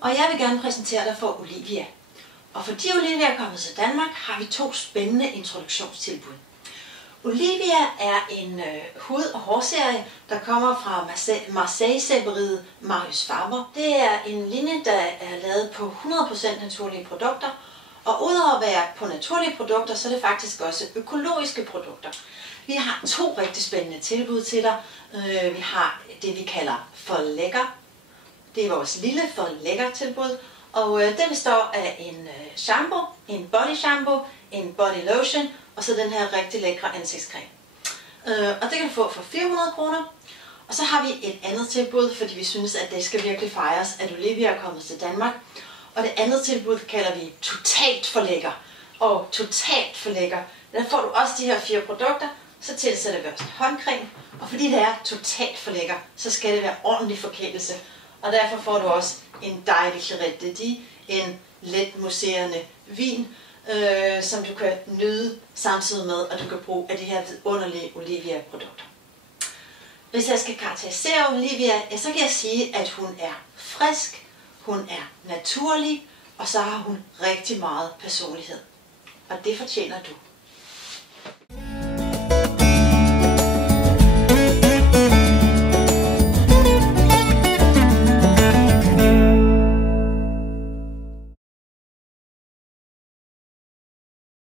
og jeg vil gerne præsentere dig for Olivia. Og fordi Olivia er kommet til Danmark, har vi 2 spændende introduktionstilbud. Olivia er en hud- og hårserie, der kommer fra Marseille-sæberiet Marius Faber. Det er en linje, der er lavet på 100% naturlige produkter. Og udover at være på naturlige produkter, så er det faktisk også økologiske produkter. Vi har 2 rigtig spændende tilbud til dig. Vi har det, vi kalder For Lækker. Det er vores lille For Lækker tilbud. Og det består af en shampoo, en body shampoo, en body lotion og så den her rigtig lækre ansigtscreme. Og det kan du få for 400 kroner. Og så har vi et andet tilbud, fordi vi synes, at det skal virkelig fejres, at Olivia er kommet til Danmark. Og det andet tilbud kalder vi Totalt For Lækker. Og Totalt For Lækker, der får du også de her 4 produkter, så tilsætter vi også en håndcreme. Og fordi det er Totalt For Lækker, så skal det være ordentlig forkælelse. Og derfor får du også en dejlig Claret de Die, en let mousserende vin, som du kan nyde samtidig med, at du kan bruge af de her vidunderlige Olivia-produkter. Hvis jeg skal karakterisere Olivia, så kan jeg sige, at hun er frisk, hun er naturlig, og så har hun rigtig meget personlighed. Og det fortjener du.